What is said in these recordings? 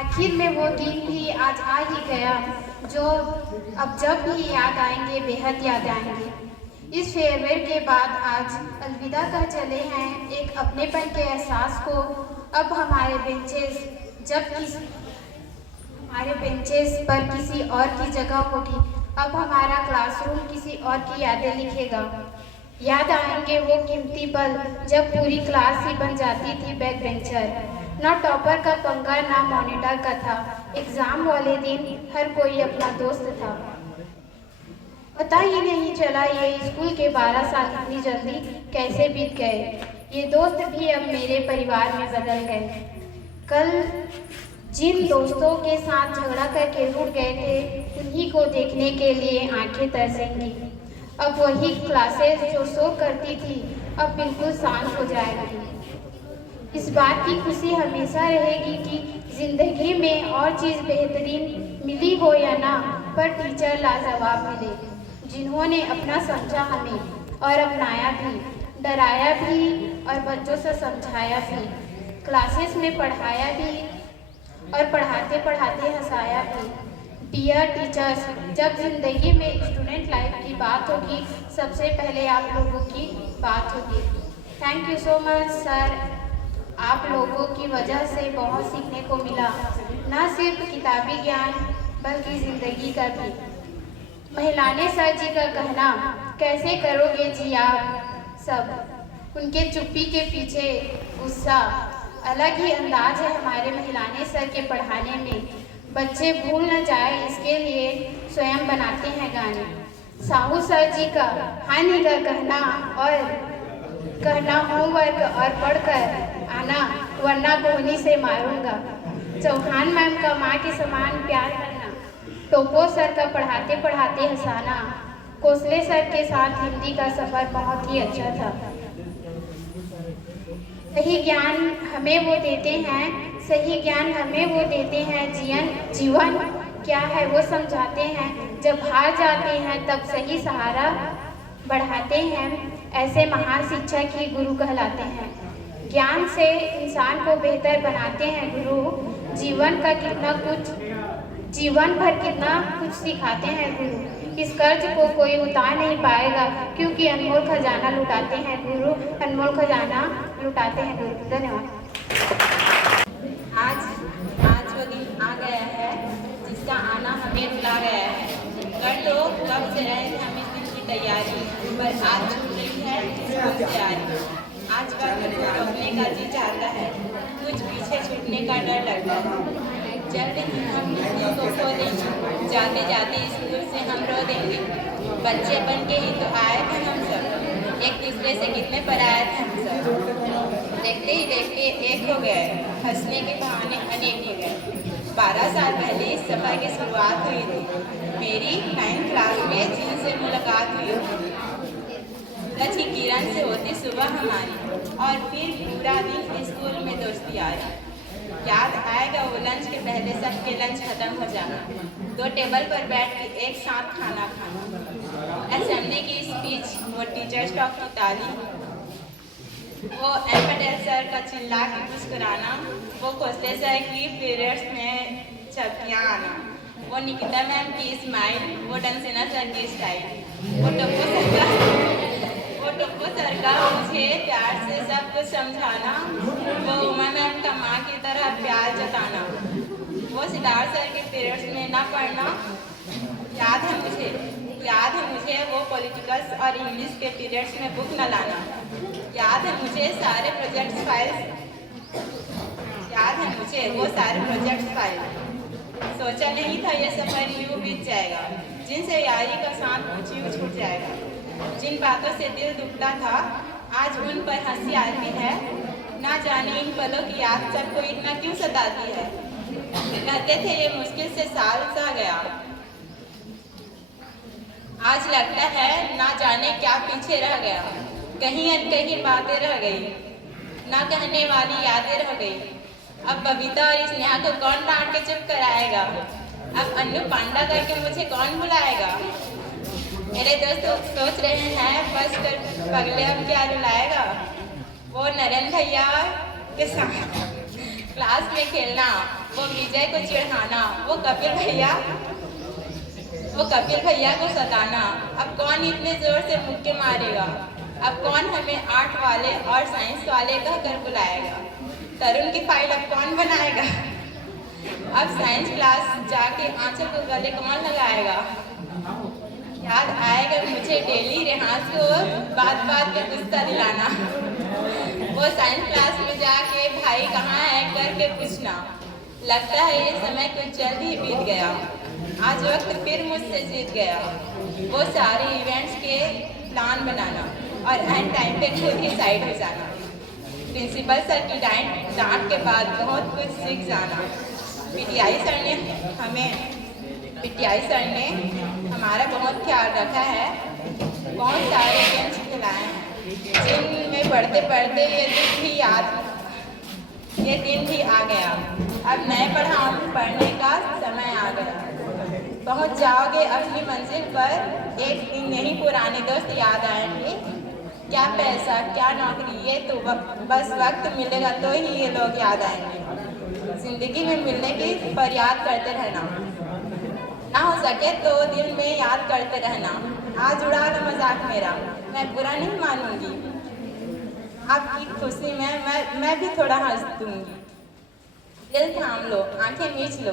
आखिर में वो दिन भी आज आ ही गया जो अब जब भी याद आएंगे बेहद याद आएंगे। इस फेयरवेल के बाद आज अलविदा कह चले हैं एक अपनेपन के एहसास को। अब हमारे बेंचेस पर किसी और की जगह होगी। अब हमारा क्लासरूम किसी और की यादें लिखेगा। याद आएंगे वो कीमती पल जब पूरी क्लास ही बन जाती थी बैक बेंचर। ना टॉपर का पंगा ना मॉनिटर का था। एग्जाम वाले दिन हर कोई अपना दोस्त था। पता ही नहीं चला ये स्कूल के 12 साल इतनी जल्दी कैसे बीत गए। ये दोस्त भी अब मेरे परिवार में बदल गए। कल जिन दोस्तों के साथ झगड़ा करके रूठ गए थे उन्हीं को देखने के लिए आंखें तरसेंगी। अब वही क्लासेस जो शोर करती थी अब बिल्कुल शांत हो जाएगी। इस बात की खुशी हमेशा रहेगी कि जिंदगी में और चीज़ बेहतरीन मिली हो या ना, पर टीचर लाजवाब मिले जिन्होंने अपना समझा हमें और अपनाया भी, डराया भी और बच्चों से समझाया भी, क्लासेस में पढ़ाया भी और पढ़ाते पढ़ाते हंसाया भी। डियर टीचर्स, जब जिंदगी में स्टूडेंट लाइफ की बात होगी सबसे पहले आप लोगों की बात होगी। Thank you so much sir. आप लोगों की वजह से बहुत सीखने को मिला, न सिर्फ किताबी ज्ञान बल्कि ज़िंदगी का भी। महिलाने सर जी का कहना कैसे करोगे जी आप सब, उनके चुप्पी के पीछे गुस्सा, अलग ही अंदाज है हमारे महिलाने सर के पढ़ाने में। बच्चे भूल न जाए इसके लिए स्वयं बनाते हैं गाने। साहू सर जी का हानि का कहना होमवर्क और पढ़कर आना वरना बोहनी से मारूंगा। चौहान मैम का माँ के समान प्यार करना, टोपो सर का पढ़ाते पढ़ाते हंसाना, कोसले सर के साथ हिंदी का सफ़र बहुत ही अच्छा था। सही ज्ञान हमें वो देते हैं, जीवन क्या है वो समझाते हैं। जब हार जाते हैं तब सही सहारा बढ़ाते हैं। ऐसे महान शिक्षक ही गुरु कहलाते हैं। ज्ञान से इंसान को बेहतर बनाते हैं गुरु। जीवन भर कितना कुछ सिखाते हैं गुरु। इस कर्ज को कोई उतार नहीं पाएगा क्योंकि अनमोल खजाना लुटाते हैं गुरु। धन्यवाद। आज वो दिन आ गया है जिसका आना हमें बुला गया है। कर तो कब से रहे थे हम इस दिन की तैयारी, पर आज छूट रही है स्कूल से आज। आज वक्त को रोकने का जी चाहता है, कुछ पीछे छूटने का डर लगता है। जल्द ही हम इस दिन को खो देंगे, जाते जाते स्कूल से हम रो देंगे। बच्चे बन के ही तो आए थे हम सब, एक दूसरे से कितने पर आए थे हम सब। देखते ही देखते एक हो गए, हंसने के बहाने अनेक हो गए। 12 साल पहले इस सफ़र की शुरुआत हुई थी मेरी 9th क्लास में जिनसे मुलाकात हुई थी। सच ही किरण से होती सुबह हमारी, और फिर पूरा दिन स्कूल में दोस्ती आई। याद आएगा वो लंच के पहले सबके लंच खत्म हो जाना, 2 टेबल पर बैठ के एक साथ खाना खाना, असेंबली की स्पीच, वो टीचर्स टॉक की ताली, वो एम पटेल सर का चिल्ला के मुस्कुराना, वो कोसले सर की पीरियड्स में छपकियाँ आना, वो निकिता मैम की स्माइल, वो डंसिना सर की स्टाइल, वो टप्पू सर का मुझे प्यार से सब कुछ समझाना, वो उमा मैम का माँ की तरह प्यार जताना, वो सिद्धार्थ सर के पीरियड्स में ना पढ़ना। याद है मुझे वो पॉलिटिकल्स और इंग्लिश के पीरियड्स में बुक न लाना। याद है मुझे वो सारे प्रोजेक्ट्स फाइल। सोचा नहीं था ये सफ़र यूँ बीत जाएगा, जिनसे यारी का साथ ऊँची छूट जाएगा। जिन बातों से दिल दुखता था आज उन पर हंसी आती है। ना जाने इन पलों की याद सबको इतना क्यों सताती है। कहते थे ये मुश्किल से साल सा गया, आज लगता है ना जाने क्या पीछे रह गया। कहीं अनकहीं बातें रह गई, ना कहने वाली यादें रह गई। अब बबीता और स्नेहा को कौन डांट के चुप कराएगा। अब अन्नू पांडा करके मुझे कौन बुलाएगा। मेरे दोस्त सोच रहे हैं बस कर पगले अब क्या रुलाएगा। वो नरेंद्र भैया के साथ क्लास क्लास में खेलना, वो विजय को चिढ़ाना, वो कपिल भैया को सताना। अब कौन इतने जोर से मुक्के मारेगा? अब कौन हमें आर्ट वाले और साइंस वाले कहकर बुलाएगा? तरुण की फाइल अब कौन बनाएगा? अब साइंस क्लास जाके आंचल को गले कौन लगाएगा? याद आएगा मुझे डेली रेहास को बात बात पे गुस्सा दिलाना, वो साइंस क्लास में जाके भाई कहाँ है करके पूछना। लगता है ये समय कुछ जल्द ही बीत गया, आज वक्त फिर मुझसे जीत गया। वो सारे इवेंट्स के प्लान बनाना और एंड टाइम पे खुद ही साइड हो जाना। प्रिंसिपल सर की डांट के बाद बहुत कुछ सीख जाना। पीटीआई सर ने हमारा बहुत ख्याल रखा है, बहुत सारे गेम्स खिलाए हैं जिनमें पढ़ते पढ़ते ये दिन भी आ गया। अब नए पढ़ने का समय आ गया। पहुंच जाओगे अपनी मंजिल पर, एक दिन यही पुराने दोस्त याद आएंगे। क्या पैसा क्या नौकरी, ये तो बस वक्त मिलेगा तो ही ये लोग याद आएंगे। जिंदगी में मिलने की फरियाद करते रहना, ना हो सके तो दिल में याद करते रहना। आज उड़ा लो मजाक मेरा, मैं बुरा नहीं मानूंगी। आपकी खुशी में मैं भी थोड़ा हंस दूंगी। दिल थाम लो, आंखें मीच लो,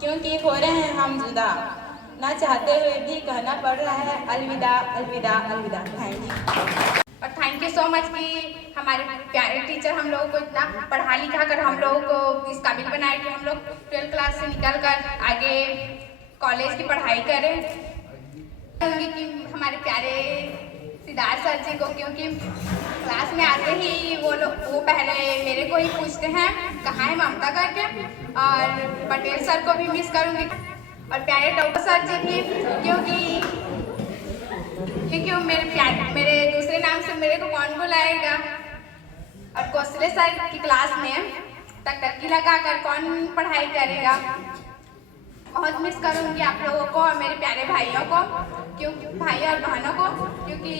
क्योंकि हो रहे हैं हम जुदा। ना चाहते हुए भी कहना पड़ रहा है अलविदा अलविदा अलविदा। Thank you. और थैंक यू सो मच कि हमारे प्यारे टीचर हम लोगों को इतना पढ़ा लिखा कर हम लोगों को इस काबिल बनाए कि हम लोग 12th क्लास से निकल कर आगे कॉलेज की पढ़ाई करें। कि हमारे प्यारे सिद्धार्थ सर जी को, क्योंकि क्लास में आते ही वो पहले मेरे को ही पूछते हैं कहाँ है ममता करके, और पटेल सर को भी मिस करूँगी, और प्यारे डॉक्टर सर जी भी, क्योंकि मेरे दूसरे नाम से मेरे को कौन बुलाएगा। और कौशले सर की क्लास में टकटकी लगा कर कौन पढ़ाई करेगा। बहुत मिस करूँगी आप लोगों को और मेरे प्यारे भाइयों को, क्योंकि भाई और बहनों को, क्योंकि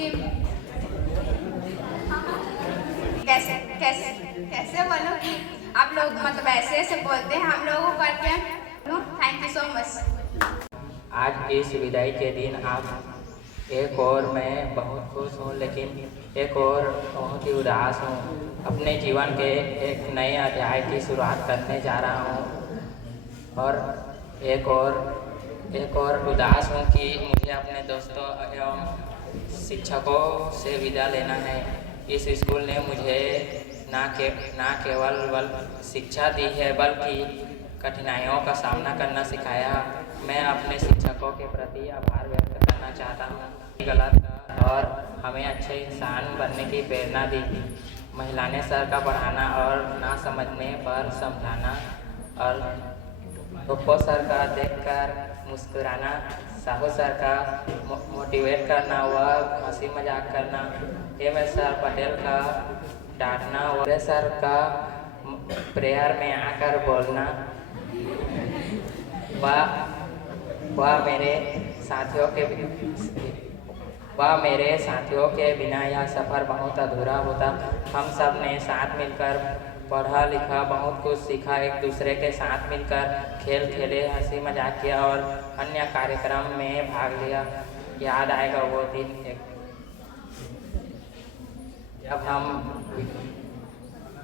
कैसे बोलो कि आप लोग मतलब ऐसे बोलते हैं हम लोगों को करके। Thank you so much. आज इस विदाई के दिन आप एक और मैं बहुत खुश हूँ, लेकिन एक और बहुत ही उदास हूँ। अपने जीवन के एक नए अध्याय की शुरुआत करने जा रहा हूँ, और एक और उदास हूँ कि मुझे अपने दोस्तों एवं शिक्षकों से विदा लेना है। इस स्कूल ने मुझे ना केवल शिक्षा दी है, बल्कि कठिनाइयों का सामना करना सिखाया। मैं अपने शिक्षकों के प्रति आभार व्यक्त करना चाहता हूँ। गलत और हमें अच्छे इंसान बनने की प्रेरणा दी। महिलाने सर का पढ़ाना और ना समझने पर समझाना, और टोप्पो सर का देखकर मुस्कुराना, साहू सर का मोटिवेट करना व हंसी मजाक करना, सर पटेल का डांटना व सर का प्रेयर में आकर बोलना, वह मेरे साथियों के बिना यह सफ़र बहुत अधूरा होता। हम सब ने साथ मिलकर पढ़ा लिखा, बहुत कुछ सीखा, एक दूसरे के साथ मिलकर खेल खेले, हंसी मजाक किया और अन्य कार्यक्रम में भाग लिया। याद आएगा वो दिन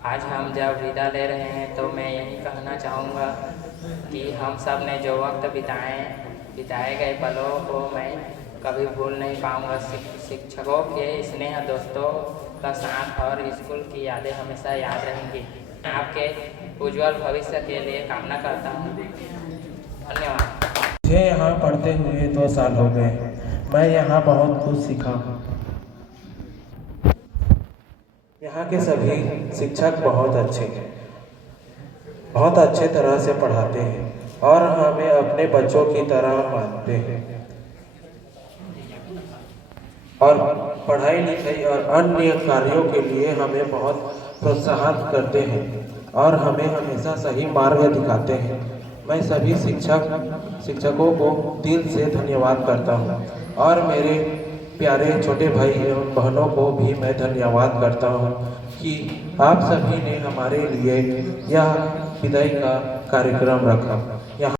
आज हम जब विदा ले रहे हैं, तो मैं यही कहना चाहूँगा कि हम सब ने जो वक्त बिताए गए पलों को मैं कभी भूल नहीं पाऊँगा। शिक्षकों के स्नेह, दोस्तों का साथ और स्कूल की यादें हमेशा याद रहेंगी। आपके उज्जवल भविष्य के लिए कामना करता हूँ। धन्यवाद। मुझे यहाँ पढ़ते हुए 2 साल हो गए। मैं यहाँ बहुत कुछ सीखा। यहाँ के सभी शिक्षक बहुत अच्छे तरह से पढ़ाते हैं और हमें अपने बच्चों की तरह मानते हैं, और पढ़ाई लिखाई और अन्य कार्यों के लिए हमें बहुत प्रोत्साहित करते हैं और हमें हमेशा सही मार्ग दिखाते हैं। मैं सभी शिक्षकों को दिल से धन्यवाद करता हूँ, और मेरे प्यारे छोटे भाई एवं बहनों को भी मैं धन्यवाद करता हूँ कि आप सभी ने हमारे लिए यह विदाई का कार्यक्रम रखा। यहाँ